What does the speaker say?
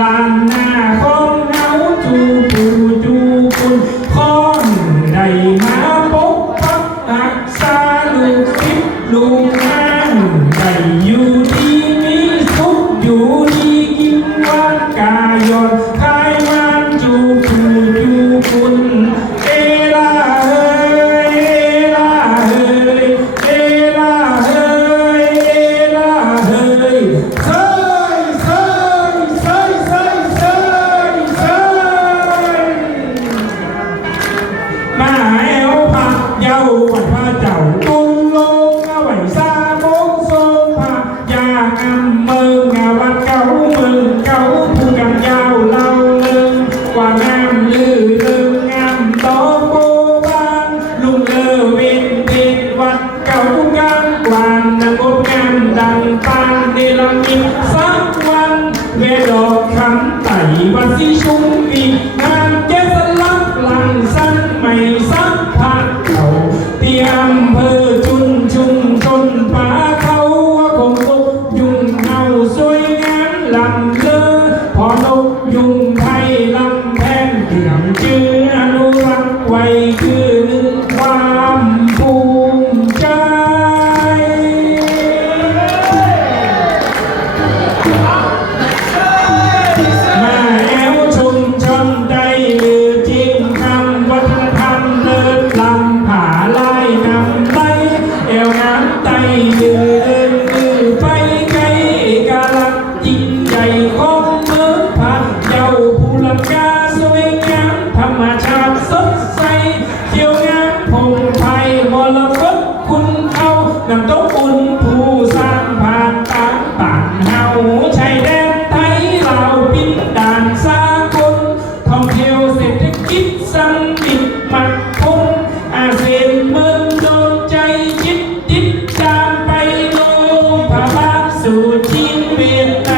ลานหน้าของเฮาจูปูจูคุณค้อนได้มาปกปักรักษาลูกศิษย์ลูกหางได้อยู่ดีมีสุขอยู่ดีกินหวานกายอนคายมันจูปูจูคุณเอลาเฮยเอลาเฮยเอลาเฮยเอลาเฮยเซยเซยเซยเซยเซยเซยมาแอวผักเยาวัดพระเจ้าตุงลงเอาไว้ซาบงทรงผักยากำเมืองวัดเก่าเมืองเก่าผู้กันยาวเล่าเลิงว่างามลือเลิงงามตอโบบ้านลุงเวนเป็นวัดเก่ากลางกวานนางงงามดังปานเดลมิตสักวันเวดอกคำไต่วัดสีชุ่มมีงามเจสลักหลังสั้นไม่สักผักเขาเตรียมเภอชุมชนป่าเขาคงตกยุงเงาสวยงามลำเลอพอนกยุงไทยลำแพนเกี่ยมชื่ออนุรักษ์ไว้คือหนึ่งความภูมิใจมาแอวชุมชนได้ลือจริงคำวัฒนธรรมเลิศลำผาลายนำไปแอวน้ำไตยืนไปไกลเอกลักษณ์ยิ่งใหญ่ของเมืองพะเยาภูลังกาสวยงามธรรมชาติสดใสเขียวงามพงไทยมรดกคุณเขานำต้องอุ่นผู้สร้างผ่านต่างป่านเฮาชายแดนไทยลาวปินด่านสากลท่องเที่ยวเศรษฐกิจสังดิบมัดคงอาเซียนเมืองโดนใจจิตติดตามไปโลกพระบาทสู่จีนเวียดนาม